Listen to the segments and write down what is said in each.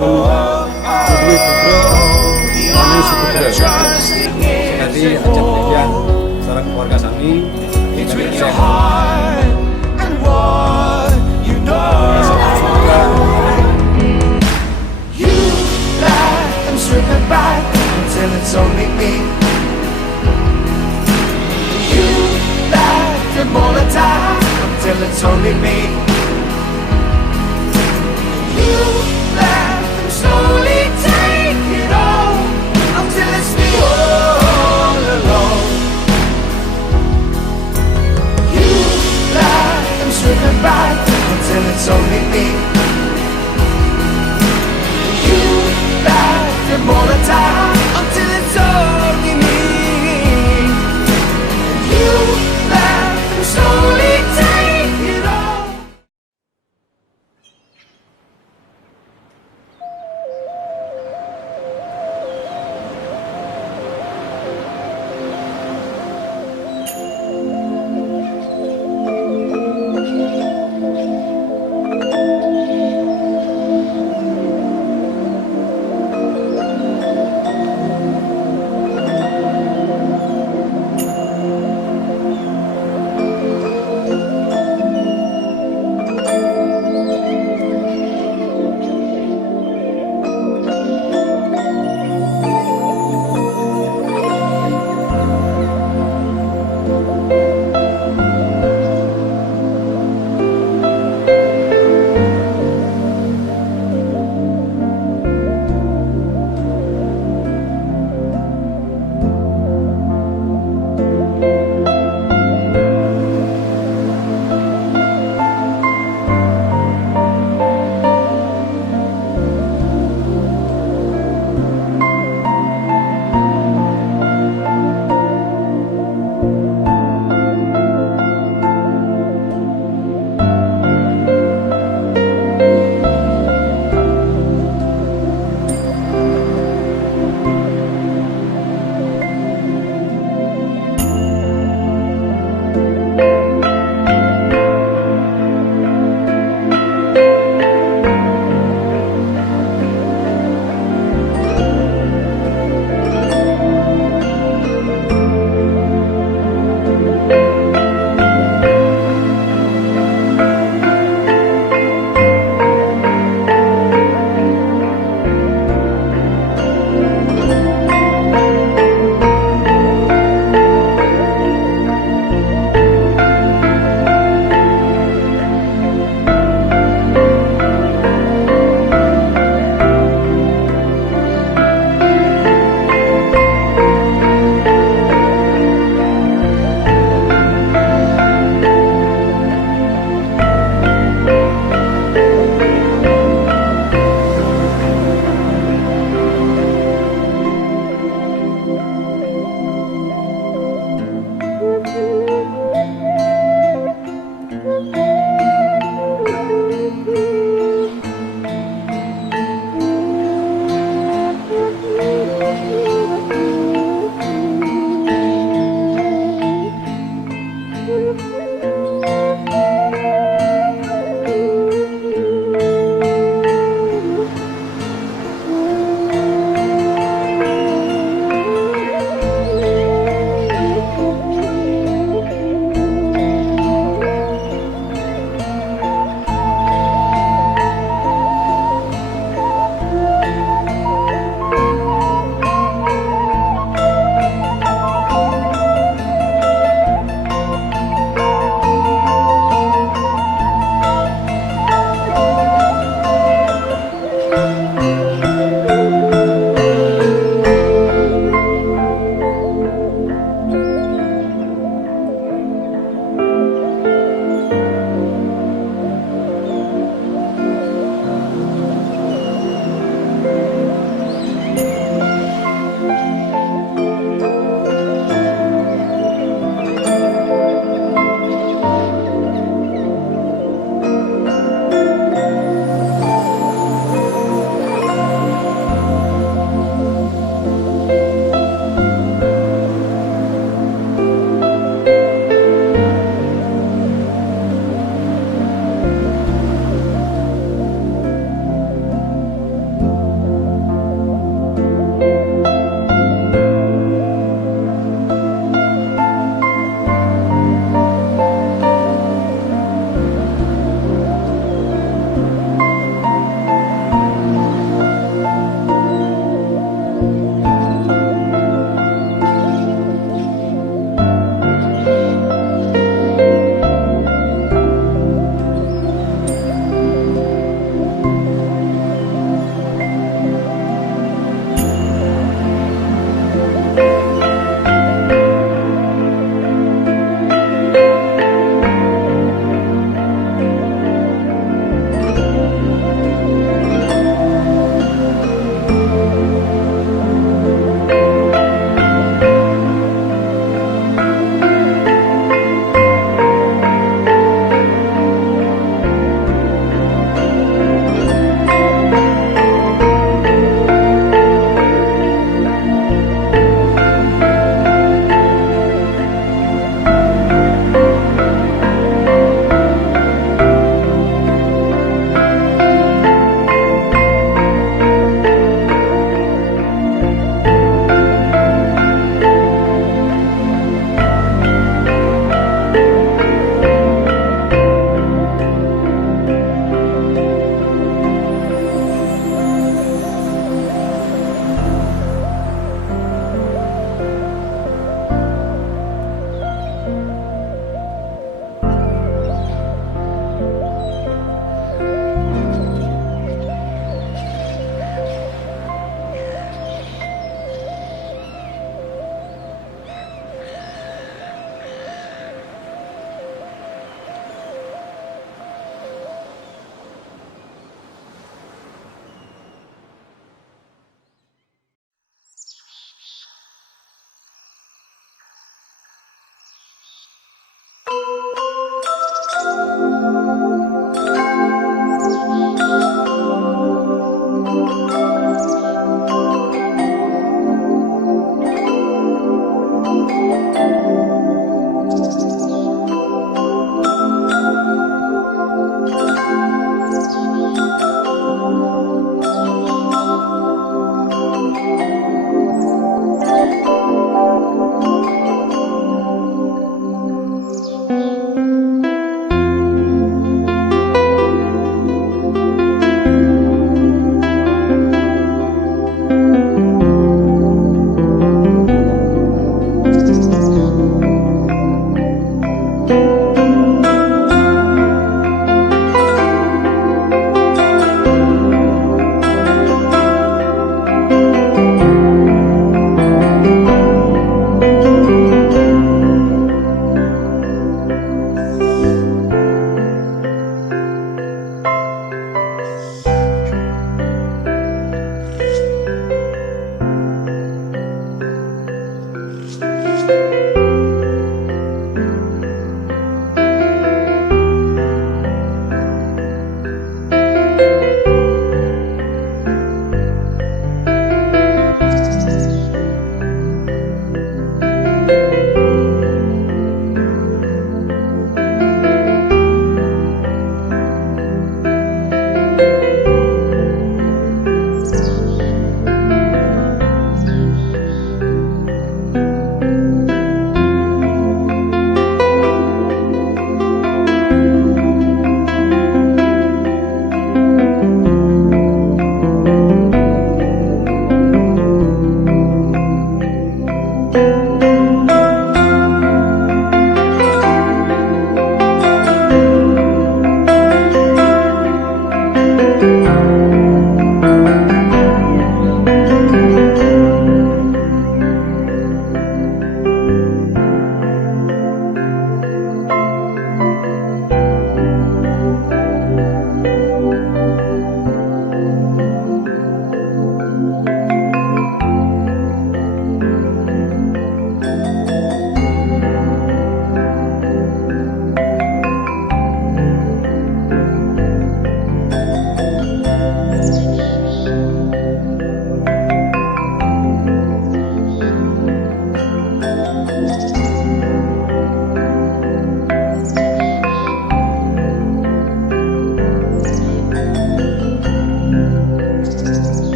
Dudui Putra Ani Suputra. Sekali ajak kalian sareng keluarga sami Between your heart and what you know, you laugh and strip it back until it's only me. You laugh them all the time until it's only me. You laugh and slowly take it all until it's me all alone. You laugh and strip it back until it's only me. You laugh them all the time until it's only me. You laugh and slowly take it all.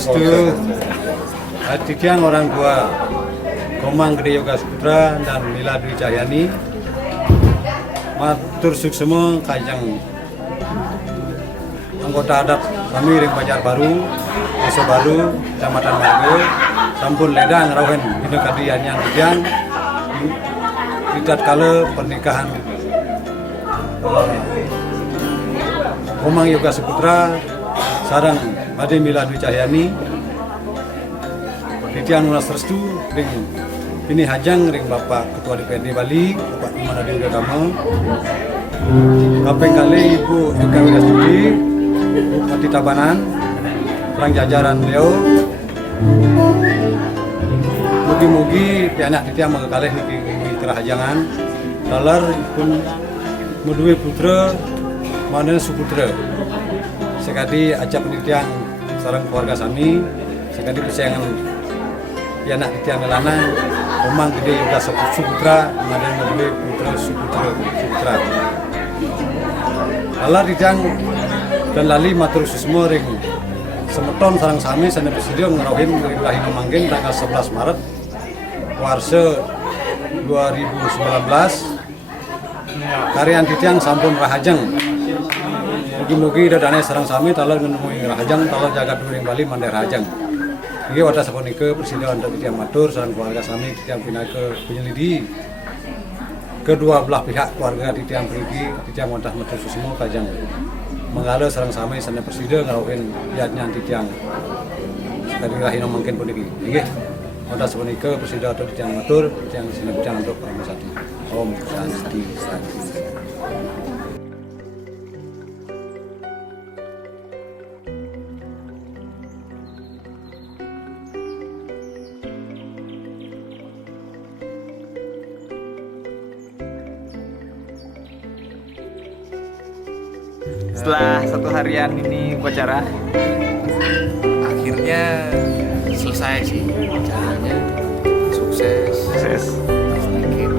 restu Titiang orang tua Komang Gede Yoga Saputra dan Mila Dwi Cahyani matur suksema kajang anggota adat kami ring Banjar Baru, Desa Baru, Kecamatan Margo, sampun ledang rawen dina kadian yang titiang tidak kala pernikahan Komang Yoga Saputra sareng Made Mila Dwi Cahyani titiang nulas restu ring ini hajang ring Bapak Ketua DPRD Bali, Bapak Manadi Udagama, kaping kali Ibu Eka Widastudi, Bupati Tabanan, perang jajaran beliau. Mugi-mugi pianak titiang mengekalih niki kerahajangan, dalar pun medue putra, mana suputra. Sekadi acap penitian sarang keluarga kami, sekadi persayangan pianak titiang lanang. Komang Gede Yoga Saputra, kemudian medue putra suputra. Alar dijang dan lali matur susmo ring semeton sarang sami sana bersedia ngerohin rahina manggen tanggal 11 Maret warsa 2019 karyan titiang sampun rahajeng mugi-mugi dadane sarang sami talar menemui rahajeng talar jagat ring Bali mandai rahajeng. Iki wadah sapunika presiden untuk titiang matur sareng keluarga sami titiang pinake penyelidi kedua belah pihak keluarga titiang mriki titiang wadah matur susmo kajang menggala sareng sami sana presiden ngarohin yatnya titiang sekali rahina mungkin puniki nggih wadah sapunika presiden untuk titiang matur titiang sinebjang untuk Parmasati Om Santi Santi. Setelah satu harian ini upacara, akhirnya selesai sih acaranya, sukses sedikit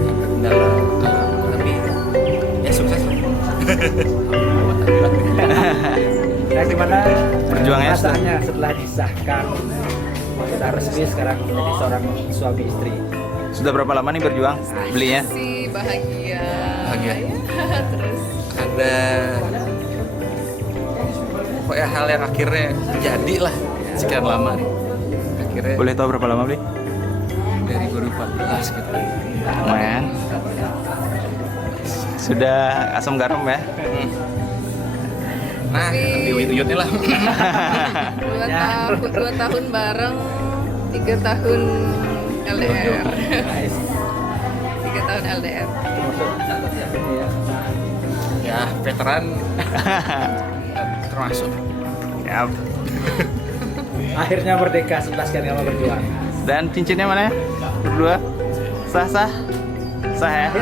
kendala tapi ya sukses lah. Nah, gimana Perjuangannya rasanya setelah disahkan kita resmi sekarang menjadi seorang suami istri? sudah berapa lama nih berjuang belinya? Sih bahagia. Terus Ada pokoknya hal yang akhirnya terjadi lah sekian lama nih, akhirnya Boleh tahu berapa lama beli? dari 2014 gitu. Lumayan. Sudah asam garam ya? Nah, nanti uyut-uyutnya lah. 2 tahun bareng, 3 tahun LDR. 3 tahun LDR. Ya veteran termasuk. Ya. Akhirnya merdeka setelah sekian lama berjuang. Dan cincinnya mana ya? Berdua? Sah ya?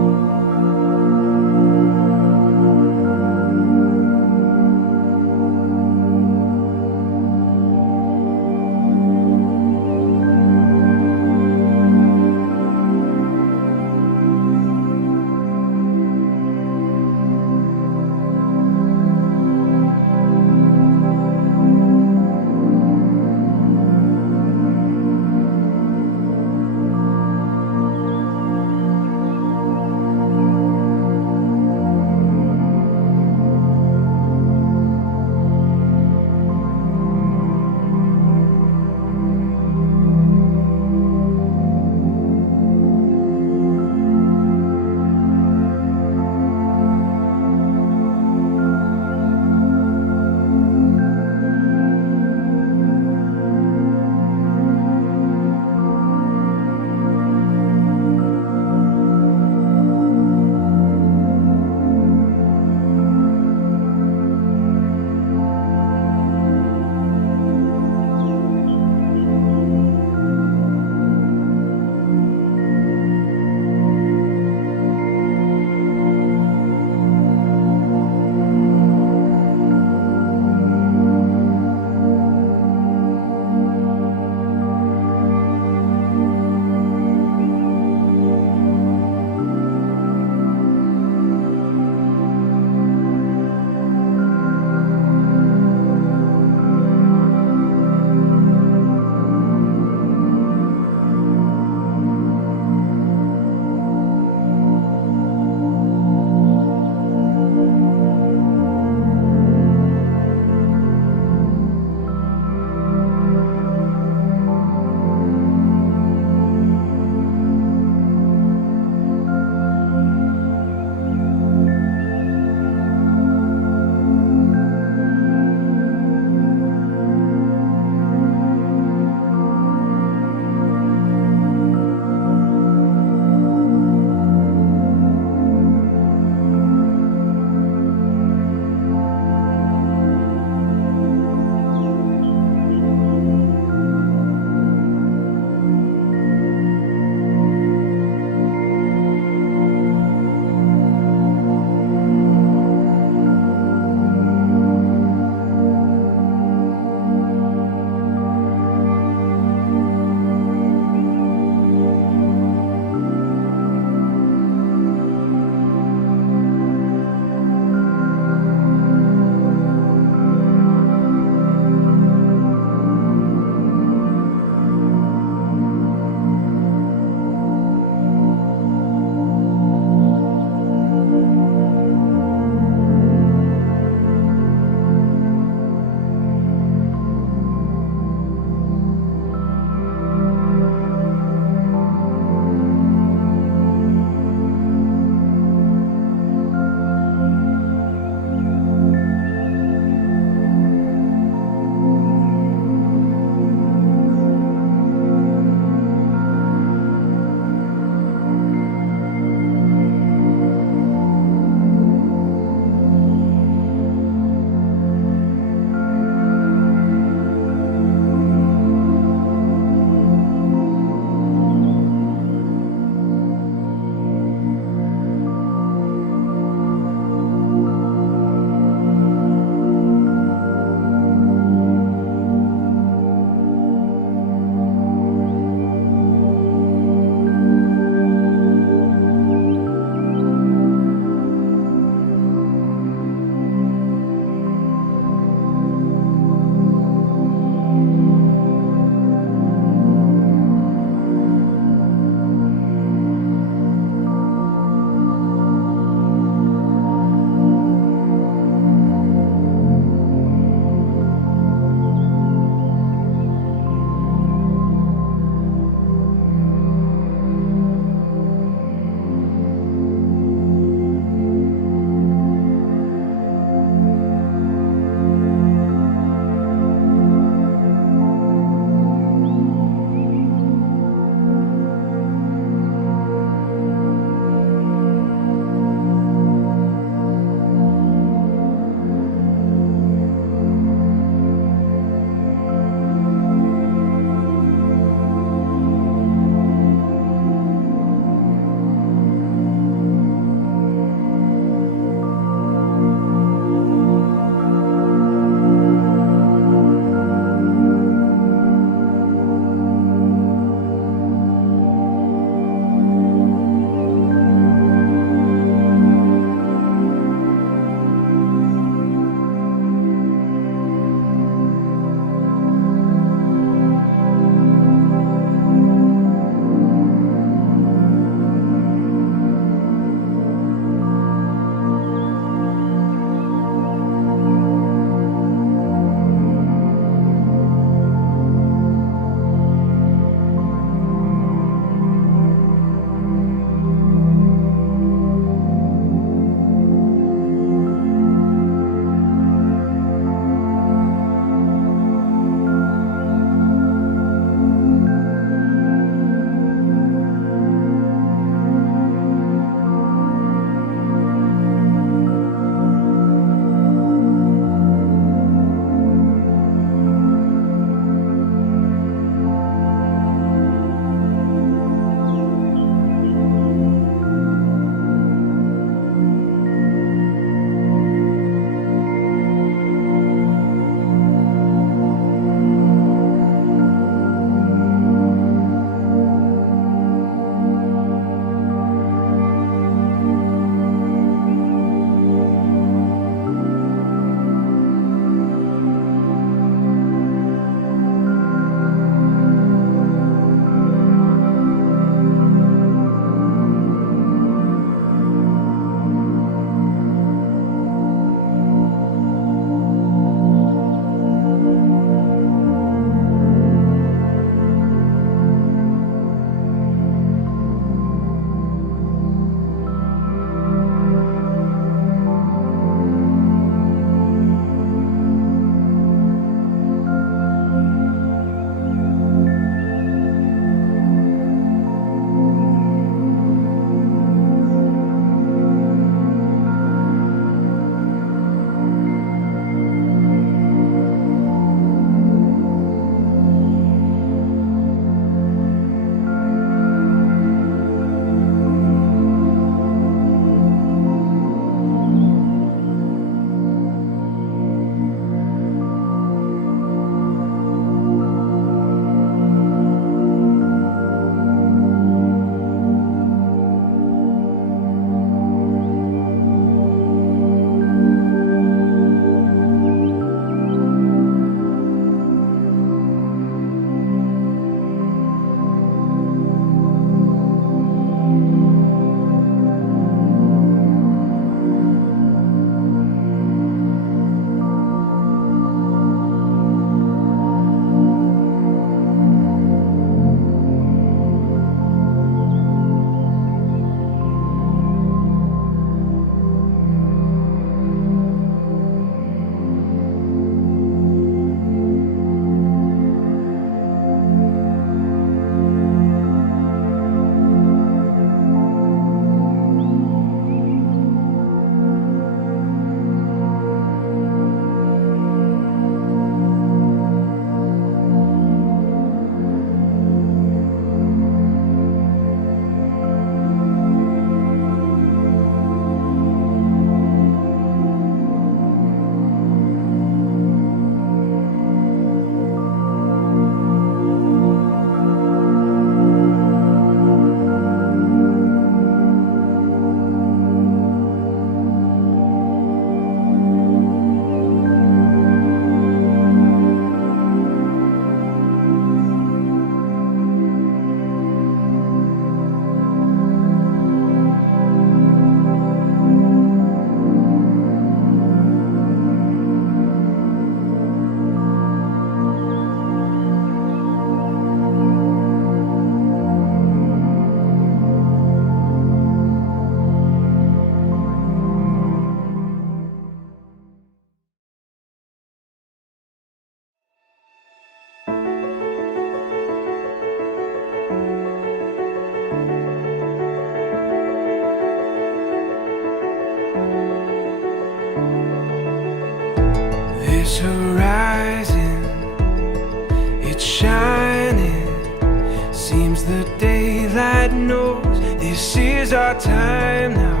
is our time now.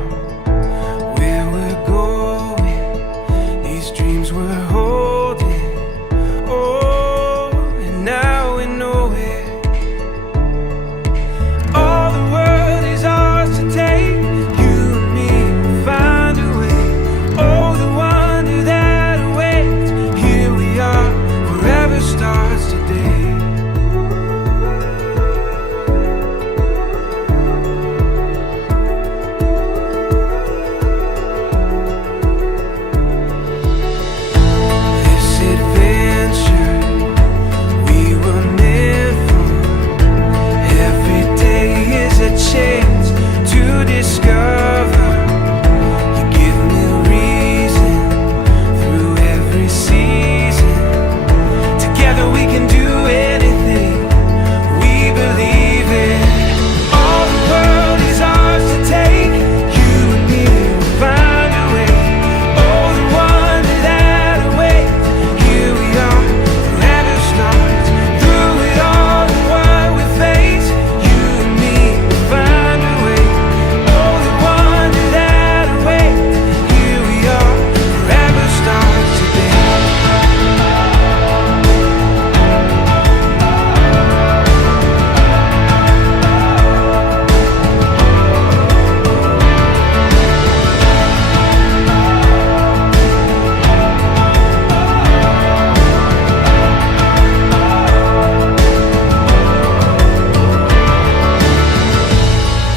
Where we're going, these dreams we're holding. Oh, and now we know it. All the world is ours to take. You and me will find a way. Oh, the wonder that awaits. Here we are, forever starts today. This adventure we were meant for. Every day is a chance to discover. You give me reason through every season. Together we can do anything we believe in. All the world is ours to take. You and me will find a way. Oh, the wonder that awaits. Here we are, forever starts. Through it all and what we face, you and me will find a way. Oh, the wonder that awaits. Here we are, forever starts today.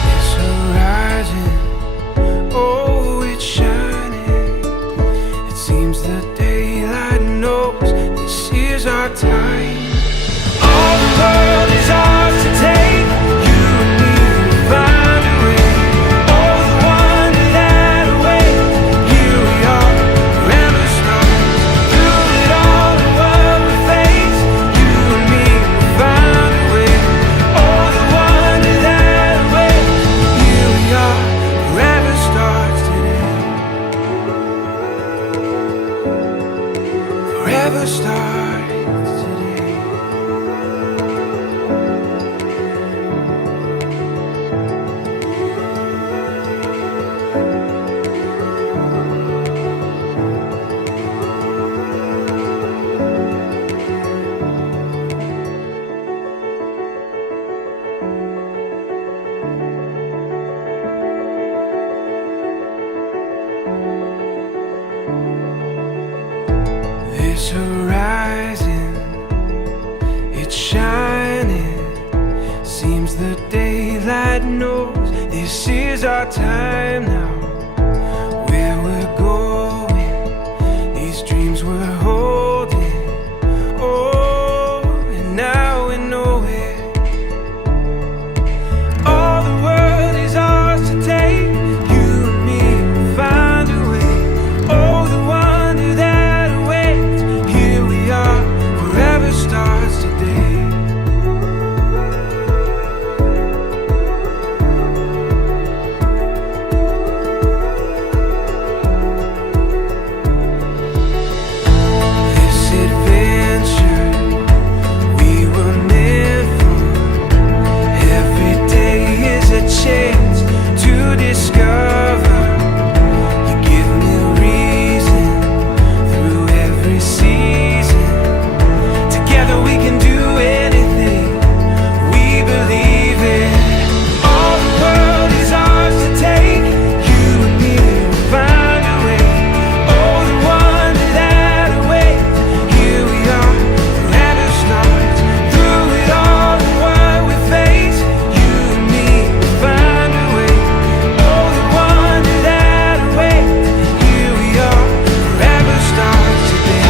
This horizon, oh, it's shining. It seems the daylight knows this is our time. All the world is ours to take. You and me will find a way. Oh, the wonder that awaits. Here we are, forever starts. Through it all and what we face, you and me will find a way. Oh, the wonder that awaits. Here we are, forever starts today. Forever starts today. This horizon, it's shining. Seems the daylight knows this is our time now. Where we're going, these dreams we're holding. Oh, and now we know it. All the world is ours to take. You and me will find a way. Oh, the wonder that awaits. Here we are, forever starts today. This adventure we were meant for. Every day is a chance to discover. You give me reason through every season. Together we can do anything we believe in. All the world is ours to take. You and me will find a way. Oh, the wonder that awaits. Here we are, forever starts. Through it all and what we face, you and me will find a way. Oh, the wonder that awaits. Here we are, forever starts today.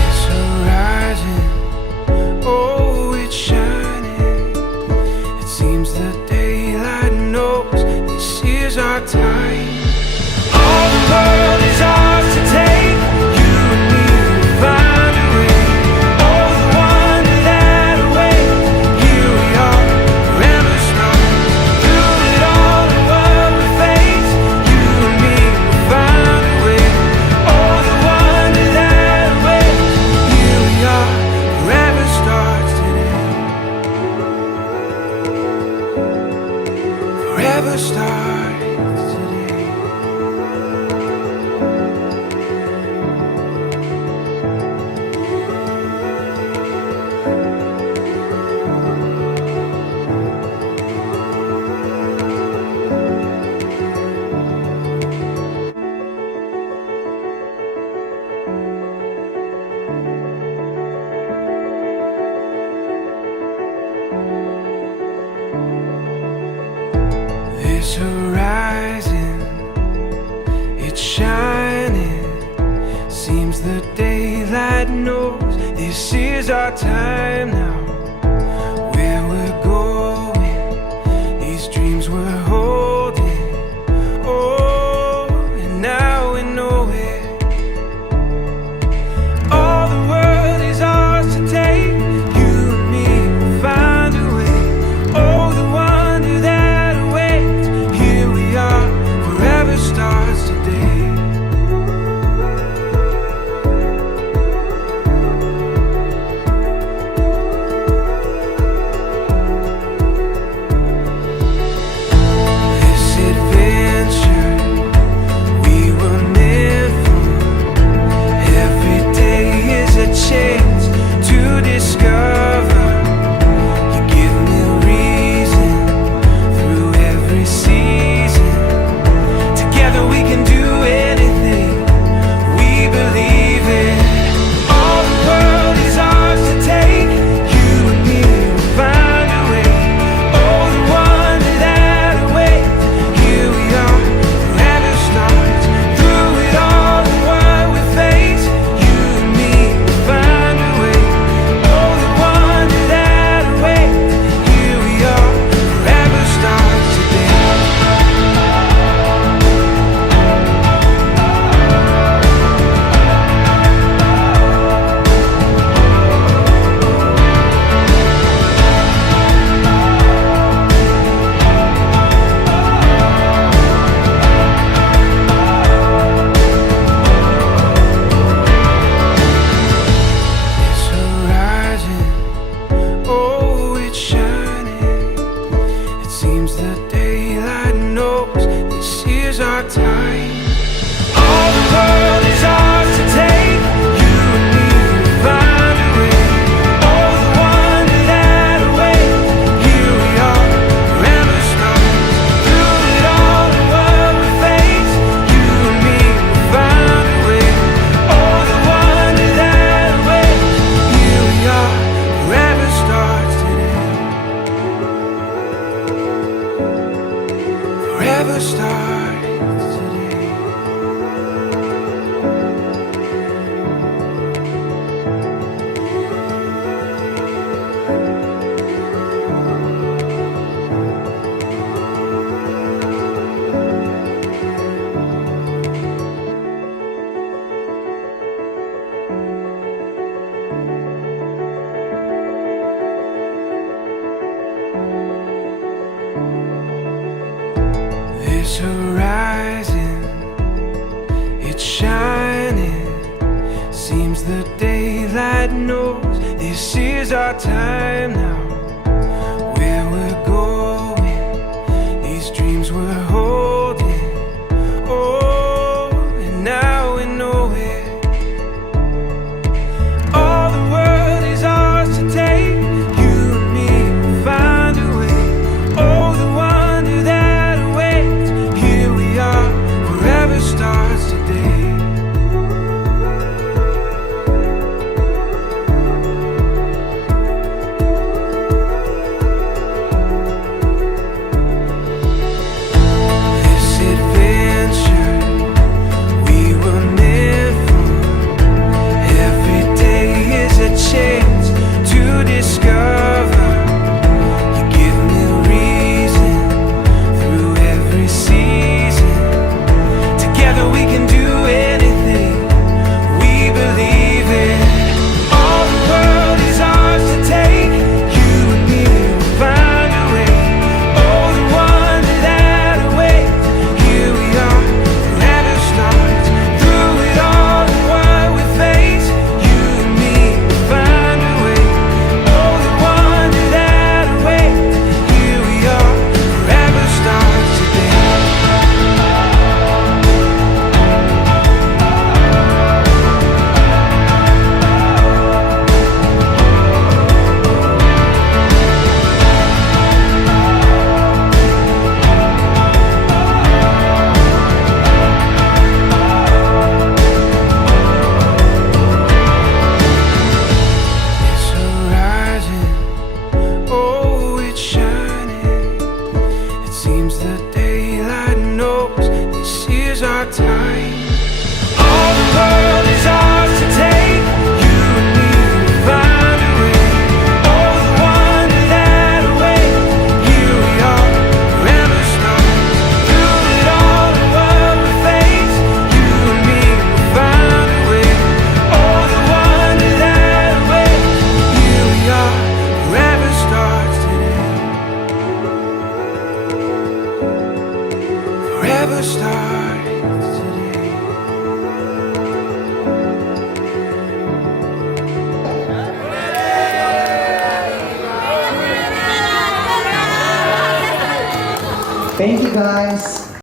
This horizon, oh, it's shining. It seems the daylight knows this is our time. All the world is ours to take. You and me will find a way. horizon, it's shining. Seems the daylight knows this is our time now. Where we're going, these dreams we're holding. Oh, and now we know it. All the world is ours to take. You and me will find a way. Oh, the wonder that awaits. Here we are, forever starts today. This adventure we were meant for. Every day is a chance to discover. You give me reason through every season. Together we can do anything we believe in. All the world is ours to take. You and me will find a way. Oh, the wonder that awaits. Here we are, forever starts. Through it all, the world we face. You and me will find a way. Oh, the wonder that awaits. Here we are, forever starts today. This horizon, oh, it's shining. It seems the daylight knows this is our time. All the world is ours to take. You and me will find a way. Oh, the wonder that awaits. Here we are, forever starts. Through it all, the world we face. You and me will find a way. Oh, the wonder that awaits. Here we are, forever starts today. Forever starts today. This horizon, it's shining. Seems the daylight knows this is our time now. Where we're going, these dreams we're holding. Oh, and now we know it. All the world is ours to take. You and me will find a way. Oh, the wonder that awaits. Here we are, forever starts today. is our time. All the world is ours to take. You and me will find a way. Oh, the wonder that awaits. Here we are, forever stars. Through it all, the world we face. You and me will find a way. Oh, the wonder that awaits. Here we are, forever stars today. Forever starts today. Thank you guys.